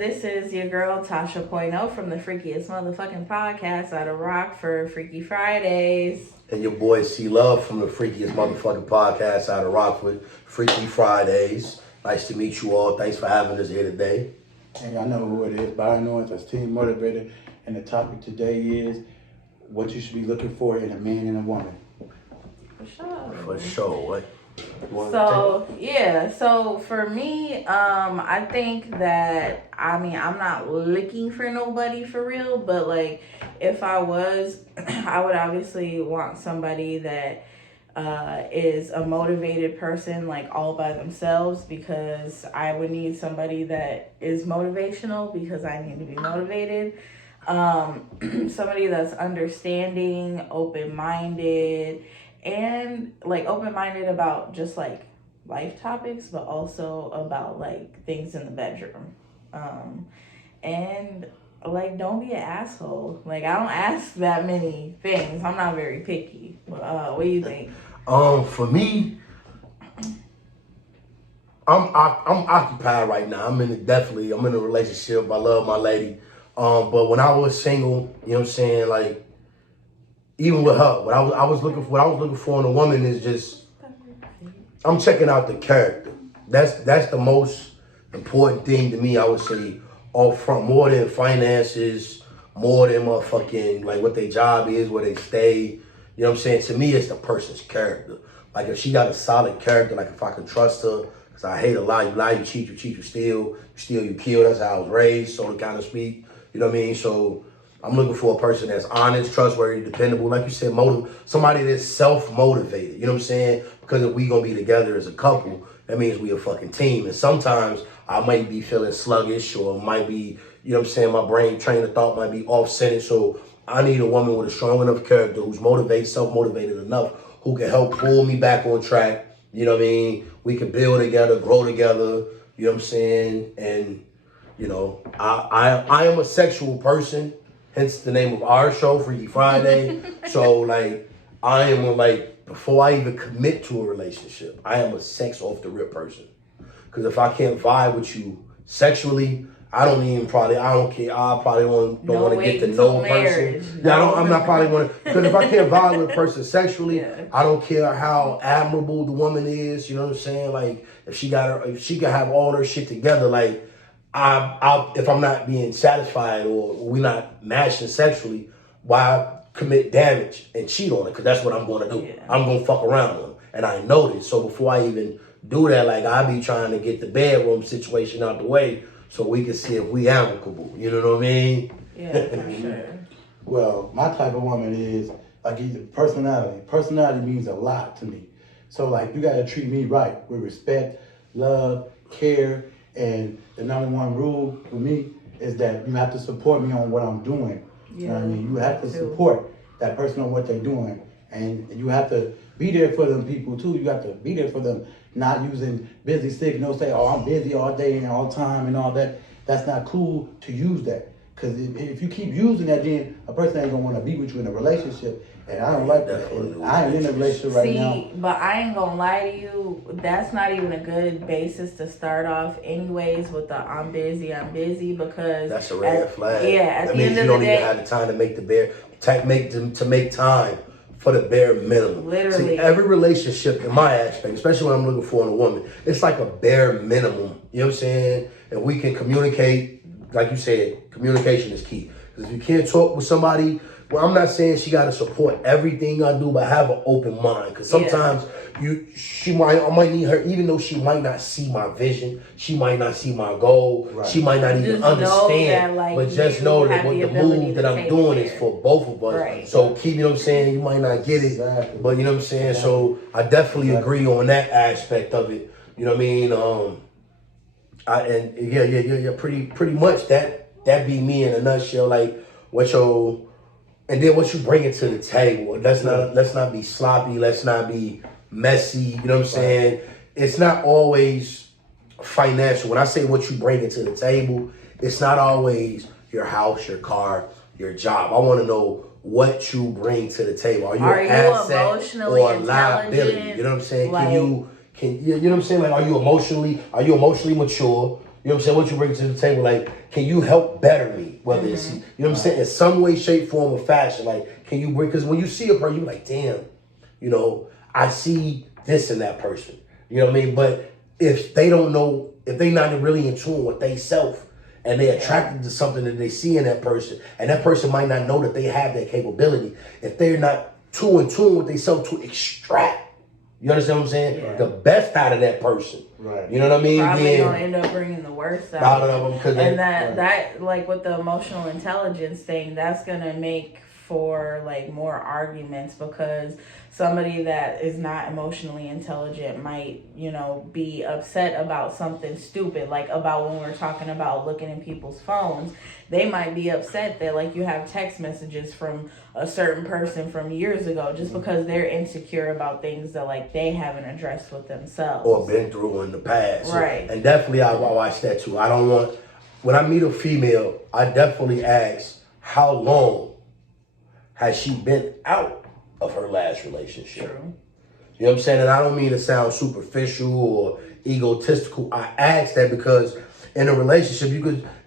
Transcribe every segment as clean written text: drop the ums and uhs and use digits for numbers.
This is your girl Tasha Point oh from the freakiest motherfucking podcast out of Rock for Freaky Fridays. And your boy C Love from the freakiest motherfucking podcast out of Rockwood, Freaky Fridays. Nice to meet you all. Thanks for having us here today. And I know who it is, but I know it's a team motivator. And the topic today is what you should be looking for in a man and a woman. For sure. For sure. What? So for me, I think that, I'm not looking for nobody for real, but like, if I was, I would obviously want somebody that is a motivated person, like all by themselves, because I would need somebody that is motivational because I need to be motivated. Somebody that's understanding, open-minded, and like open-minded about just like life topics, but also about like things in the bedroom. And like, don't be an asshole. Like, I don't ask that many things. I'm not very picky. What do you think? For me, I'm occupied right now. I'm in a relationship. I love my lady. But when I was single, you know what I'm saying, like, even with her, what I was looking for in a woman is just, I'm checking out the character. That's the most important thing to me, I would say, all front, more than finances, more than motherfucking, like, what their job is, where they stay. You know what I'm saying? To me, it's the person's character. Like, if she got a solid character, like, if I can trust her, because I hate a lie. You lie, you cheat, you steal. You steal, you kill. That's how I was raised, so to kind of speak. You know what I mean? So I'm looking for a person that's honest, trustworthy, dependable. Like you said, somebody that's self-motivated. You know what I'm saying? Because if we going to be together as a couple, that means we a fucking team. And sometimes I might be feeling sluggish, or might be, you know what I'm saying, my brain train of thought might be off-centered. So I need a woman with a strong enough character who's motivated, self-motivated enough, who can help pull me back on track. You know what I mean? We can build together, grow together. You know what I'm saying? And, you know, I am a sexual person. Hence the name of our show, Freaky Friday. So, like, I am like, before I even commit to a relationship, I am a sex off the rip person. Because if I can't vibe with you sexually, I don't care. I probably don't want to get to know a person. I'm not probably want to, because if I can't vibe with a person sexually, I don't care how admirable the woman is. You know what I'm saying? Like, if she can have all her shit together, like, if I'm not being satisfied or we're not matching sexually, why commit damage and cheat on it? Because that's what I'm going to do. Yeah. I'm going to fuck around on it. And I know this. So before I even do that, like, I be trying to get the bedroom situation out the way so we can see if we amicable. You know what I mean? Yeah, for sure. Well, my type of woman is, like, either personality. Personality means a lot to me. So, like, you got to treat me right with respect, love, care. And the number one rule for me is that you have to support me on what I'm doing. Yeah, you know what I mean? You have to support that person on what they're doing. And you have to be there for them people too. You have to be there for them, not using busy signals, say, oh, I'm busy all day and all time and all that. That's not cool to use that. Because if you keep using that, then a person ain't going to want to be with you in a relationship. And I don't like that. I ain't in a relationship right now. But I ain't gonna lie to you, that's not even a good basis to start off anyways with the I'm busy, because that's a red flag. Yeah, at that the end of the day, you don't even have the time to make time for the bare minimum. Literally. See, every relationship in my aspect, especially when I'm looking for in a woman, it's like a bare minimum. You know what I'm saying? And we can communicate, like you said, communication is key. Because if you can't talk with somebody, well, I'm not saying she got to support everything I do, but have an open mind. Because sometimes I might need her, even though she might not see my vision, she might not see my goal, she might not even understand. But just know that what the move that I'm doing is for both of us. Right. So keep, you know what I'm saying, you might not get it, but you know what I'm saying. So I definitely agree on that aspect of it. You know what I mean? Pretty much that be me in a nutshell. Like, and then what you bring it to the table. Let's not be sloppy. Let's not be messy. You know what I'm saying? It's not always financial. When I say what you bring it to the table, it's not always your house, your car, your job. I want to know what you bring to the table. Are you an asset or a liability? You know what I'm saying? Like, you know what I'm saying? Like, are you emotionally mature? You know what I'm saying? What you bring to the table, like, can you help better me? Whether it's, you know what I'm saying, in some way, shape, form, or fashion. Like, can you bring, because when you see a person, you're like, damn, you know, I see this in that person. You know what I mean? But if they don't know, if they not really in tune with they self, and they're attracted to something that they see in that person, and that person might not know that they have that capability, if they're not too in tune with themselves to extract, you understand what I'm saying? Right. The best out of that person. Right. You know what I mean? Probably Then gonna end up bringing the worst out out of them, and that like with the emotional intelligence thing, that's gonna make for like more arguments, because somebody that is not emotionally intelligent might, you know, be upset about something stupid, like about when we're talking about looking in people's phones. They might be upset that like you have text messages from a certain person from years ago just because they're insecure about things that like they haven't addressed with themselves or been through in the past. Right. And definitely I watch that too. I don't want, when I meet a female, I definitely ask, how long has she been out of her last relationship? True. You know what I'm saying? And I don't mean to sound superficial or egotistical. I ask that because in a relationship,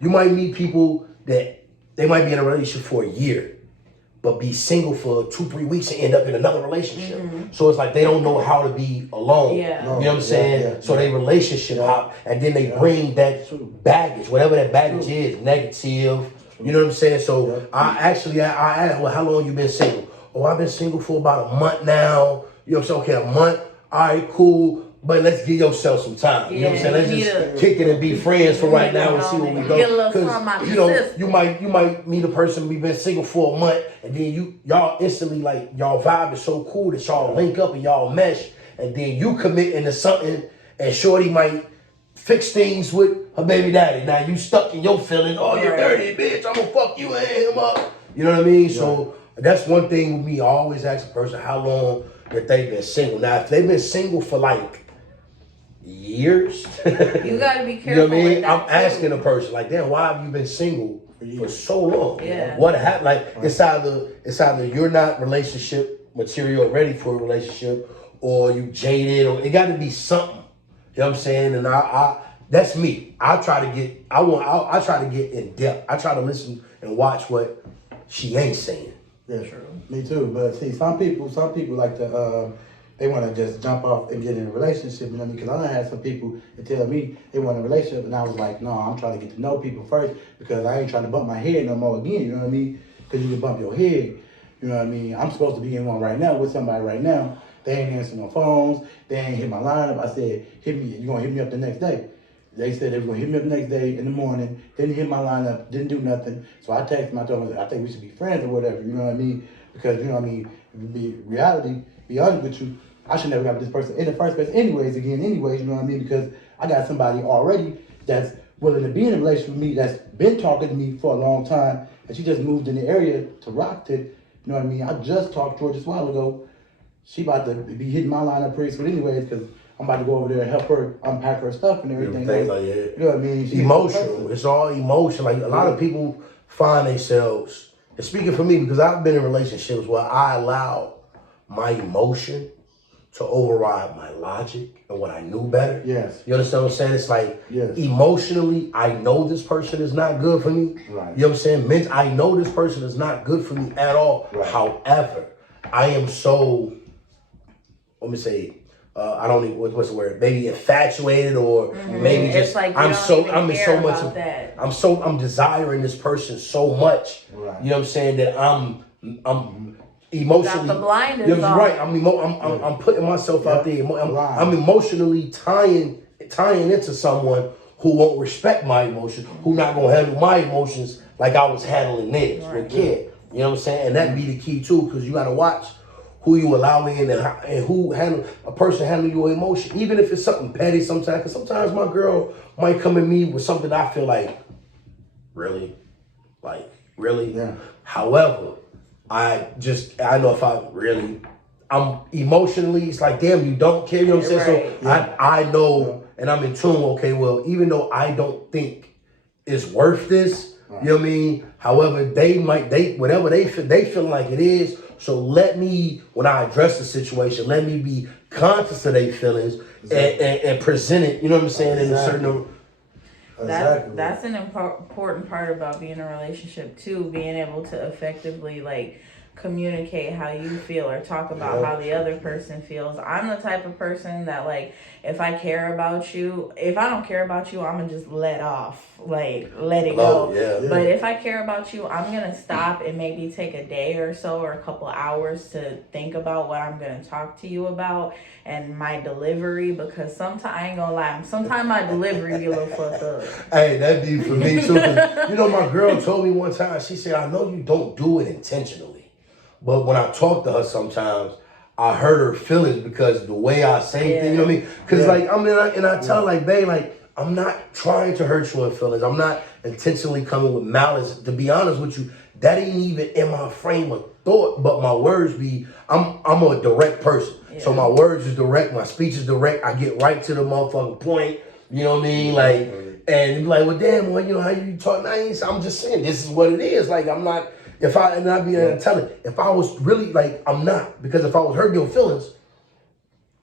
you might meet people that they might be in a relationship for a year, but be single for 2-3 weeks and end up in another relationship. So it's like they don't know how to be alone. Yeah. You know what I'm saying? Yeah. So they relationship hop, and then they bring that baggage, whatever that baggage is, negative. You know what I'm saying? So I asked, well, how long you been single? Oh, I've been single for about a month now. You know what I'm saying? Okay, a month. All right, cool. But let's give yourself some time. You know what I'm saying? Let's just kick it and be friends for right now and see where we go. Get a little something out you know, your system. you might meet a person, we've been single for a month, and then y'all instantly, like, y'all vibe is so cool that y'all link up and y'all mesh, and then you commit into something, and shorty might fix things with her baby daddy. Now you stuck in your feelings. Oh, you're dirty, bitch. I'm gonna fuck you and him up. You know what I mean? So that's one thing with me. I always ask a person how long that they've been single. Now, if they've been single for like years, You gotta be careful. you know what I mean? With that I'm too. asking a person like, damn, why have you been single for so long? Yeah. What happened? Like, it's either you're not relationship material, ready for a relationship, or you jaded, or it got to be something. You know what I'm saying? And I that's me. I try to get in depth. I try to listen and watch what she ain't saying. Yeah, true. Me too. But see, some people like to, they want to just jump off and get in a relationship. You know what I mean? Because I done had some people that tell me they want a relationship, and I was like, no, I'm trying to get to know people first because I ain't trying to bump my head no more again. You know what I mean? Because you can bump your head. You know what I mean? I'm supposed to be in one right now with somebody right now. They ain't answering no phones. They ain't hit my lineup. I said, hit me. You gonna hit me up the next day? They said they were gonna hit me up the next day in the morning. Didn't hit my lineup. Didn't do nothing. So I texted them. I told them, I think we should be friends or whatever. You know what I mean? Because you know what I mean. Be honest with you, I should never got with this person in the first place. Anyways, you know what I mean? Because I got somebody already that's willing to be in a relationship with me, that's been talking to me for a long time, and she just moved in the area to Rockton. You know what I mean? I just talked to her just a while ago. She about to be hitting my lineup pretty soon anyways, because I'm about to go over there and help her unpack her stuff and everything. Things like that. You know what I mean? She's Emotional. It's all emotion. Like, a lot of people find themselves, and speaking for me, because I've been in relationships where I allow my emotion to override my logic and what I knew better. Yes. You understand what I'm saying? It's like, Yes. emotionally, I know this person is not good for me. Right. You know what I'm saying? I know this person is not good for me at all. Right. However, I am so, let me say, I don't even, what's the word? Maybe infatuated, or maybe It's just, like you I'm don't so, even I'm in care so much about of, that. I'm desiring this person so much. Right. You know what I'm saying? That I'm emotionally. Got the blinders you're on. right. I'm putting myself out there. Right. I'm emotionally tying into someone who won't respect my emotions, who not gonna handle my emotions like I was handling theirs with kid. You know what I'm saying? And that be the key too, because you gotta watch who you allow in and who handle a person handle your emotion, even if it's something petty sometimes. Because sometimes my girl might come at me with something I feel like, really? Yeah. However, I know if I'm emotionally, it's like, damn, you don't care, you know what I'm saying? So I know, and I'm in tune, okay, well, even though I don't think it's worth this, you know what I mean? However, whatever they feel like it is. So let me, when I address the situation, let me be conscious of their feelings and present it, you know what I'm saying, in a certain. Exactly. That's an important part about being in a relationship too, being able to effectively like communicate how you feel or talk about how the other person feels. I'm the type of person that like if I care about you, if I don't care about you, I'm gonna just let off, like let it go. Yeah. But if I care about you, I'm gonna stop and maybe take a day or so or a couple hours to think about what I'm gonna talk to you about and my delivery, because sometimes I ain't gonna lie, sometimes my delivery be a little fucked up. Hey, that'd be for me too. 'Cause, you know, my girl told me one time, she said, I know you don't do it intentionally. But when I talk to her sometimes, I hurt her feelings because the way I say things, you know what I mean? Because like, I tell her like, babe, like, I'm not trying to hurt your feelings. I'm not intentionally coming with malice. To be honest with you, that ain't even in my frame of thought. But my words be, I'm a direct person. So my words is direct, my speech is direct. I get right to the motherfucking point. You know what I mean? Like, and you be like, well, damn, well, you know how you talk? I'm just saying, this is what it is. Like, I'm not. I'd be telling, if I was really like, I'm not, because if I was hurting your feelings,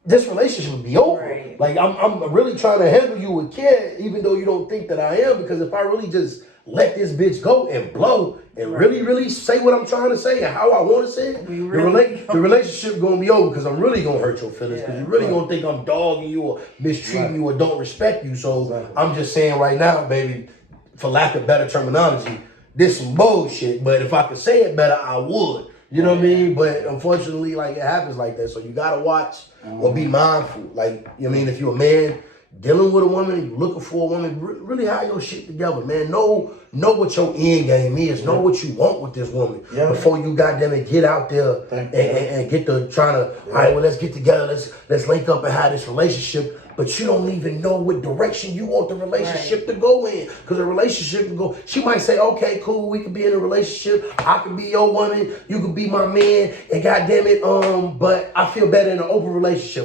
this relationship would be over. Right. Like, I'm really trying to handle you with care, even though you don't think that I am, because if I really just let this bitch go and blow and really, really say what I'm trying to say and how I want to say it, the relationship gonna be over because I'm really gonna hurt your feelings because you really gonna think I'm dogging you or mistreating you or don't respect you. So I'm just saying right now, baby, for lack of better terminology, this some bullshit, but if I could say it better, I would. You know what I mean? But unfortunately, like, it happens like that. So you gotta watch or be mindful. Like, you know what I mean? If you're a man dealing with a woman, you looking for a woman, really have your shit together, man. Know what your end game is. Know what you want with this woman before you goddamn it get out there and get to trying to, all right, well, let's get together. Let's link up and have this relationship. But you don't even know what direction you want the relationship to go in. Because a relationship can go, she might say, okay, cool, we can be in a relationship. I can be your woman. You can be my man. And goddamn it, but I feel better in an open relationship.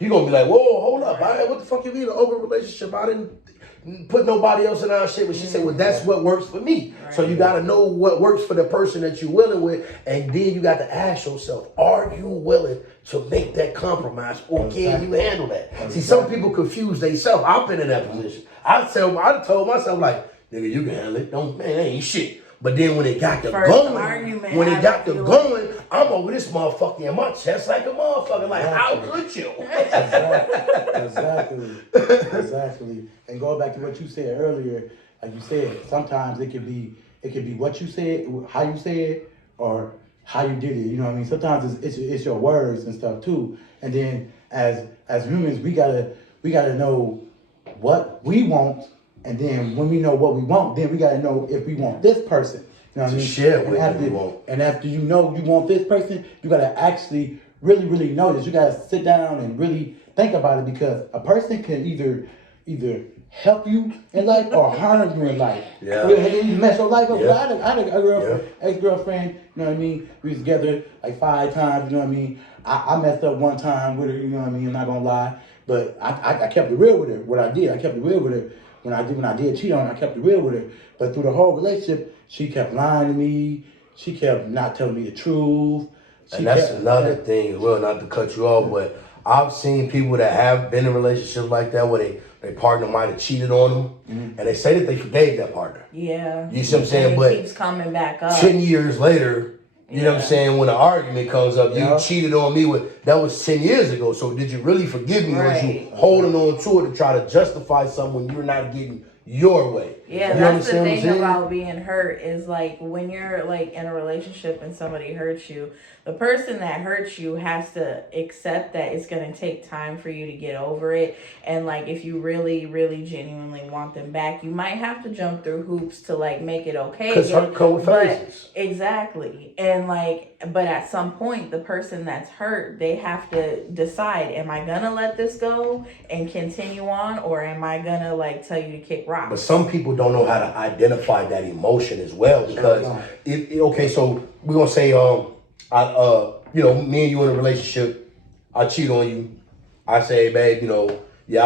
You're going to be like, whoa, hold up. What the fuck you mean an open relationship? I didn't put nobody else in our shit. But she said, well, that's what works for me. Right. So you got to know what works for the person that you're willing with. And then you got to ask yourself, are you willing to make that compromise, or can you handle that? See, some people confuse themselves. I've been in that position. I told myself, like, nigga, you can handle it. Man, that ain't shit. But then when it got to going, I'm over this motherfucker in my chest like a motherfucker. Like, how could you? Exactly. And going back to what you said earlier, like you said, sometimes it could be what you said, how you said it, or how you did it. You know what I mean? Sometimes it's your words and stuff too. And then as humans, we gotta know what we want. And then when we know what we want, then we gotta know if we want this person. You know what I mean? Share what you want. And after you know you want this person, you gotta actually really, really know this. You gotta sit down and really think about it, because a person can either help you in life or harm you in life. Yeah. You mess your life up. Yeah. I had a girlfriend, ex-girlfriend, you know what I mean? We was together like 5 times, you know what I mean? I messed up one time with her, you know what I mean? I'm not gonna lie. But I kept it real with her. What I did, I kept it real with her. When I did cheat on her, I kept it real with her. But through the whole relationship, she kept lying to me. She kept not telling me the truth. And that's another thing as well, not to cut you off, but I've seen people that have been in relationships like that where their partner might have cheated on them, and they say that they forgave that partner. Yeah. You see what I'm saying? And but it keeps coming back up. 10 years later, you know what I'm saying, when the argument comes up, you cheated on me that was 10 years ago. So did you really forgive me? Or was you holding on to it to try to justify something when you're not getting your way? Yeah, that's the thing about being hurt is like when you're like in a relationship and somebody hurts you, the person that hurts you has to accept that it's going to take time for you to get over it. And like if you really, really genuinely want them back, you might have to jump through hoops to like make it okay. Because hurt come with phases. Exactly. And like, but at some point, the person that's hurt, they have to decide, am I going to let this go and continue on, or am I going to like tell you to kick rocks? But some people don't know how to identify that emotion as well, because okay, so we're gonna say me and you in a relationship, I cheat on you, I say, babe, I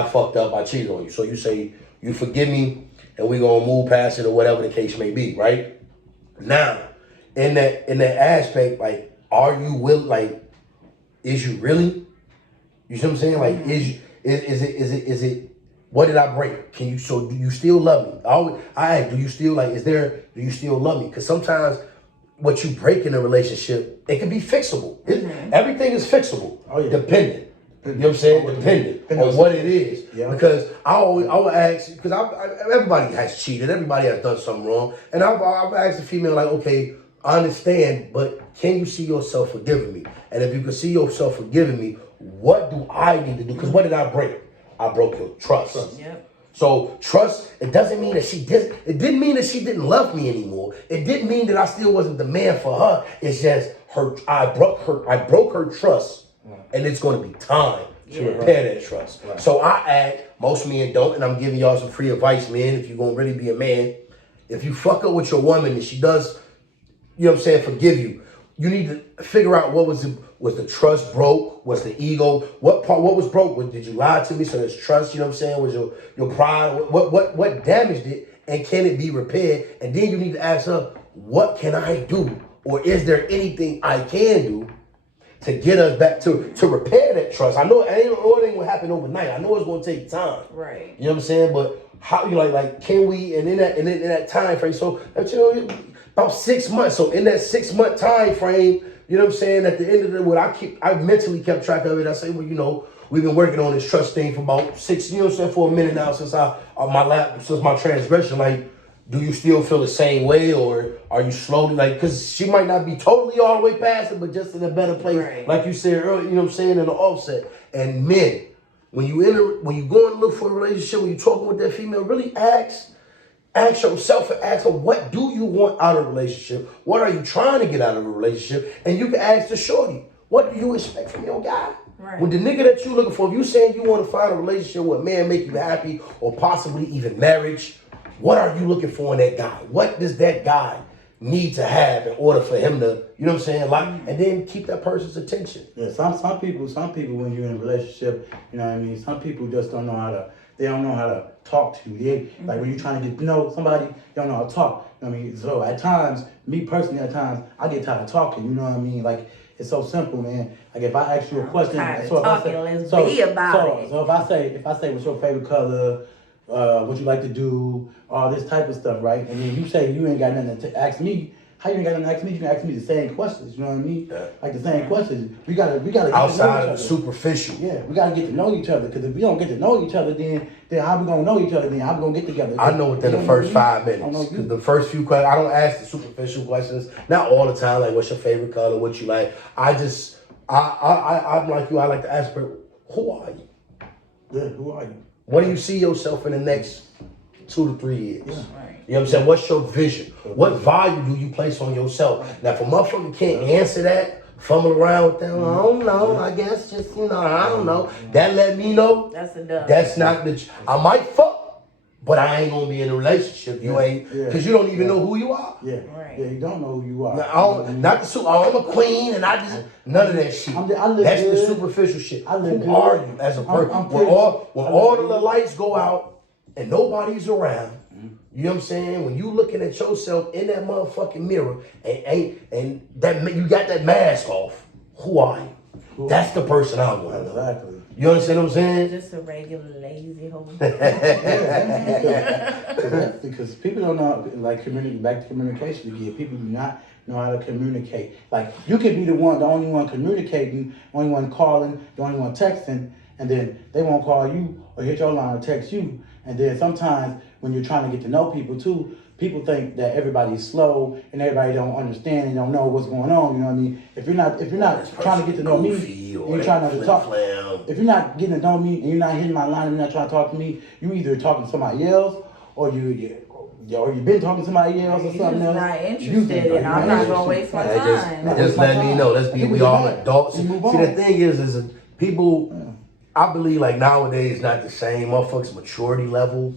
fucked up, I cheated on you. So you say you forgive me and we gonna move past it or whatever the case may be, right? Now, in that aspect, like, are you willing, like, is you really? You see what I'm saying? Like, is it What did I break? Do you still love me? I ask, do you still do you still love me? Because sometimes what you break in a relationship, it can be fixable. Everything is fixable. Oh, yeah. Dependent. You know what I'm saying? Dependent on what it is. Yeah. Because I would ask, because everybody has cheated, everybody has done something wrong. And I've asked the female, like, okay, I understand, but can you see yourself forgiving me? And if you can see yourself forgiving me, what do I need to do? Because what did I break? I broke your trust. Yep. So trust, it doesn't mean that it didn't mean that she didn't love me anymore. It didn't mean that I still wasn't the man for her. It's just I broke her trust, and it's gonna be time to repair that trust. Right. So I act, most men don't, and I'm giving y'all some free advice, man, if you're gonna really be a man. If you fuck up with your woman and she does, you know what I'm saying, forgive you, you need to figure out was the trust broke? Was the ego? What was broke? Did you lie to me? So there's trust, you know what I'm saying? Was your pride? What damaged it? And can it be repaired? And then you need to ask her, what can I do? Or is there anything I can do to get us back to repair that trust? I know it ain't gonna happen overnight. I know it's gonna take time. Right. You know what I'm saying? But how you like can we and in that time frame, so about 6 months. So in that 6 month time frame, you know what I'm saying, at the end of I mentally kept track of it. I say, well, we've been working on this trust thing for about 6, you know what I'm saying, for a minute now since my transgression. Like, do you still feel the same way, or are you slowly, because she might not be totally all the way past it, but just in a better place, right, like you said earlier, you know what I'm saying, in the offset. And men, when you go and look for a relationship, when you're talking with that female, really ask yourself and ask her, what do you want out of a relationship? What are you trying to get out of a relationship? And you can ask the shorty, what do you expect from your guy? Right. With the nigga that you looking for, if you saying you want to find a relationship where a man make you happy or possibly even marriage, what are you looking for in that guy? What does that guy need to have in order for him to, you know what I'm saying, and then keep that person's attention? Yeah, some people when you're in a relationship, you know what I mean, some people just don't know how to talk to you. Like when you're trying to get to know somebody, you don't know how to talk. You know what I mean? So at times, me personally, I get tired of talking, you know what I mean? Like, it's so simple, man. Like if I ask you a question, So if I say what's your favorite color, what you like to do, all this type of stuff, right? And then you say you ain't got nothing to ask me. How you ain't got nothing to ask me? You can ask me the same questions. You know what I mean? Yeah. Like the same questions. We gotta get outside of the superficial. Yeah, we gotta get to know each other. Because if we don't get to know each other, then how we gonna know each other? Then how we gonna get together? I know within the first 5 minutes. Because the first few questions, I don't ask the superficial questions. Not all the time. Like, what's your favorite color? What you like? I'm like you. I like to ask her, who are you? Yeah, who are you? What do you see yourself in the next 2 to 3 years? Yeah. You know what I'm saying? What's your vision? What value do you place on yourself? Now, if a motherfucker can't answer that, fumble around with them, I don't know, I guess just, I don't know. That let me know that's a dub. That's not I might fuck, but I ain't gonna be in a relationship. You ain't, because you don't even know who you are. Yeah, right. Yeah, you don't know who you are. I'm a queen and I just, none of that shit. That's the superficial shit. Who are you as a person? When all the lights go out and nobody's around, you know what I'm saying? When you looking at yourself in that motherfucking mirror and that you got that mask off, who are you? That's the person I want to know. Exactly. You understand what I'm saying? Just a regular lazy hoe. Because people don't know, like, back to communication again. People do not know how to communicate. Like, you could be the only one communicating, only one calling, the only one texting, and then they won't call you or hit your line or text you. And then sometimes when you're trying to get to know people too, people think that everybody's slow and everybody don't understand and don't know what's going on. You know what I mean? If you're not trying to get to know me, and you're trying to talk. If you're not getting to know me and you're not hitting my line and you're not trying to talk to me, you either talking to somebody else or you've been talking to somebody else or something else. Not interested, and I'm not gonna waste my time. Just let me know. We all adults. See, the thing is people. I believe like nowadays not the same. Motherfuckers' maturity level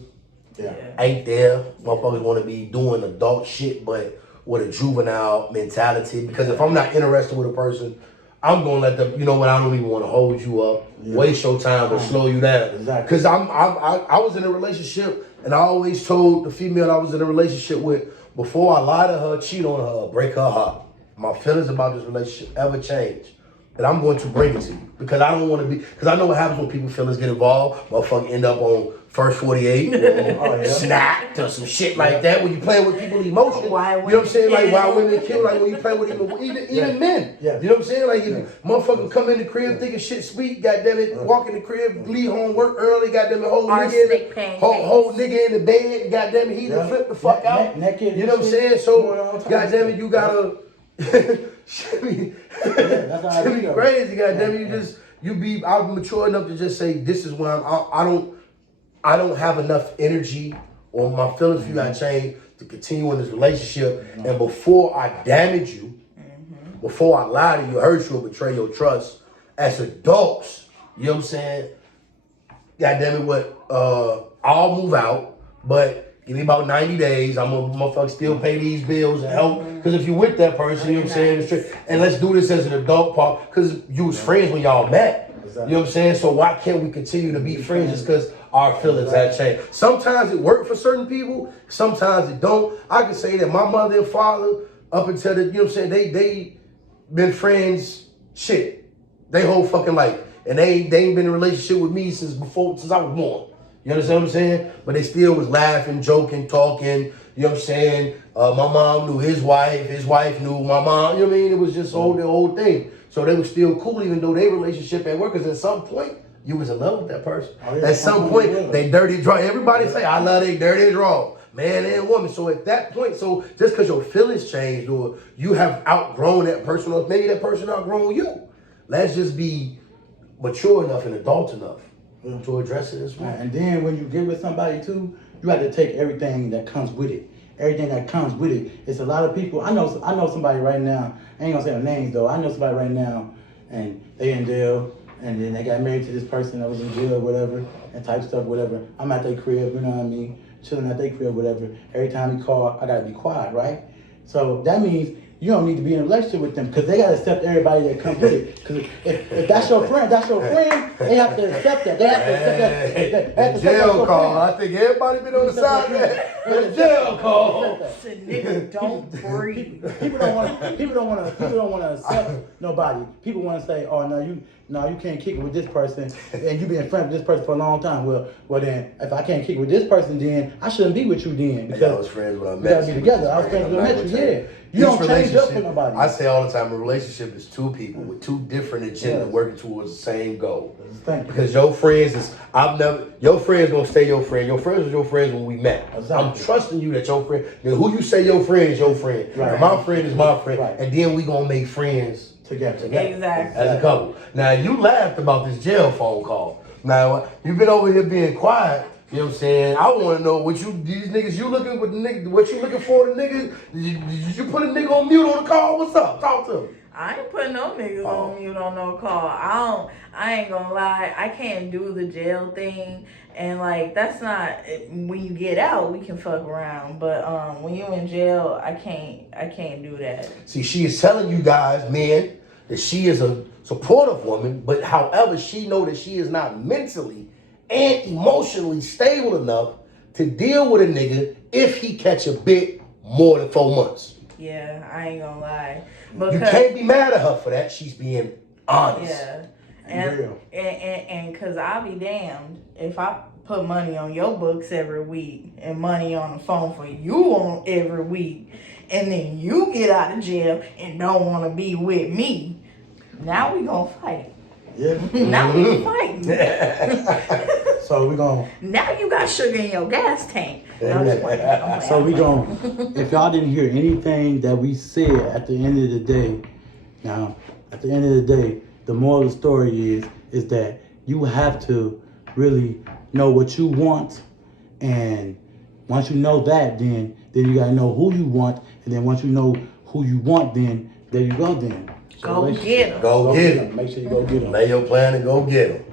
ain't there. Motherfuckers want to be doing adult shit, but with a juvenile mentality. Because if I'm not interested with a person, I'm gonna let them. You know what? I don't even want to hold you up, waste your time, or slow you down. Exactly. Because I was in a relationship, and I always told the female I was in a relationship with, before I lie to her, cheat on her, break her heart, my feelings about this relationship ever changed. and I'm going to bring it to you because I don't want to be, because I know what happens when people feelings get involved. Motherfucker end up on First 48, or Snapped or some shit like that. When you playing with people's emotions, you know what I'm saying? Like why women kill, like when you play with even men. You know what I'm saying? Like if motherfucker come in the crib thinking shit sweet, goddamn it, walk in the crib, leave home, work early, goddamn it, whole nigga in the bed, goddamn it, he done flip the fuck out. Naked, you know what I'm saying? So goddamn it, you gotta shit be crazy, goddamn it. I'm mature enough to just say this is when I don't have enough energy or my feelings for you gotta change to continue in this relationship. And before I damage you, before I lie to you, hurt you, or betray your trust, as adults, you know what I'm saying? God damn it, I'll move out, but give me about 90 days. I'm gonna motherfucker still pay these bills and help. Because if you're with that person, you know what I'm saying? It's true. And let's do this as an adult part, because you was friends when y'all met. You know what I'm saying? So why can't we continue to be friends just because our feelings have changed? Sometimes it worked for certain people, sometimes it don't. I can say that my mother and father, up until the, you know what I'm saying, they been friends, they whole fucking life. And they ain't been in a relationship with me since I was born. You understand what I'm saying? But they still was laughing, joking, talking, you know what I'm saying? My mom knew his wife knew my mom, you know what I mean? It was just the whole thing. So they were still cool even though their relationship at work, because at some point, you was in love with that person. At some point, they dirty draw. Everybody say, I love they dirty draw. Man and woman. So at that point, so just because your feelings changed or you have outgrown that person, or maybe that person outgrown you, let's just be mature enough and adult enough to address it as well. And then when you get with somebody too, you have to take everything that comes with it. Everything that comes with it. It's a lot of people. I know somebody right now. I ain't gonna say their names though. I know somebody right now, and they in jail, and then they got married to this person that was in jail, whatever, and type stuff, whatever. I'm at their crib, you know what I mean, chilling at their crib, whatever. Every time he call, I gotta be quiet, right? So that means you don't need to be in a relationship with them because they gotta accept everybody that comes with it. Because if that's your friend, they have to accept that. They have to accept that. Jail call. I think everybody been on the side of that. The jail call. Nigga, don't breathe. People don't want to accept nobody. People want to say, "Oh, no, you can't kick it with this person, and you been friends with this person for a long time." Well, then if I can't kick it with this person, then I shouldn't be with you then because I was friends when I met you. We gotta be together. I was friends when I met you. Yeah. You don't change up for nobody. I say all the time, a relationship is two people with two different agendas working towards the same goal. Because your friends your friends gonna stay your friend. Your friends was your friends when we met. Exactly. I'm trusting you that your friend, who you say your friend is your friend. Right. And my friend is my friend. Right. And then we gonna make friends together. Exactly. As a couple. Now you laughed about this jail phone call. Now you've been over here being quiet. You know what I'm saying? I want to know what these niggas you looking with what you looking for the niggas? Did you put a nigga on mute on the call? What's up? Talk to him. I ain't putting no niggas on mute on no call. I ain't gonna lie. I can't do the jail thing. And like, that's not, when you get out, we can fuck around. But when you in jail, I can't do that. See, she is telling you guys, men, that she is a supportive woman, but however, she know that she is not mentally and emotionally stable enough to deal with a nigga if he catch a bit more than 4 months. Yeah, I ain't gonna lie. Because you can't be mad at her for that. She's being honest. Yeah. And cause I'll be damned if I put money on your books every week and money on the phone for you on every week, and then you get out of jail and don't want to be with me. Now we gonna fight. Yeah. Now we fighting. So we gonna. Now you got sugar in your gas tank. So we gonna. If y'all didn't hear anything that we said at the end of the day, now at the end of the day, the moral of the story is that you have to really know what you want, and once you know that, then you gotta know who you want, and then once you know who you want, then there you go. Then go get them. Go get them. Make sure you go get them. Lay your plan and go get them.